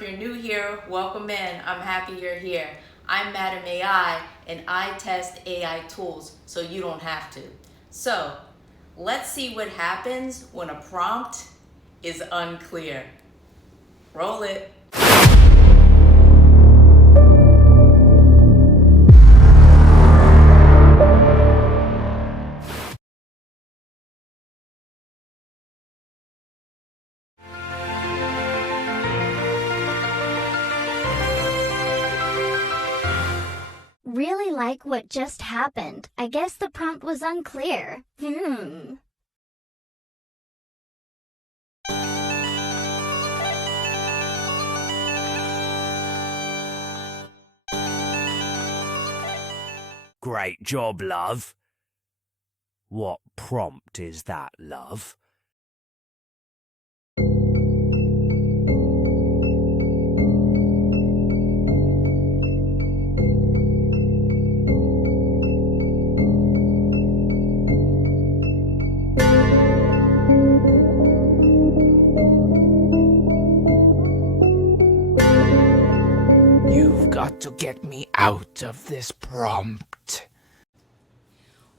if you're new here, welcome in. I'm happy you're here. I'm Madam AI, and I test AI tools so you don't have to. So, let's see what happens when a prompt is unclear. Roll it. Really like what just happened. I guess the prompt was unclear. Great job, love. What prompt is that, love? You've got to get me out of this prompt.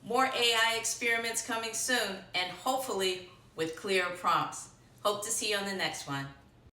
More AI experiments coming soon, and hopefully with clearer prompts. Hope to see you on the next one.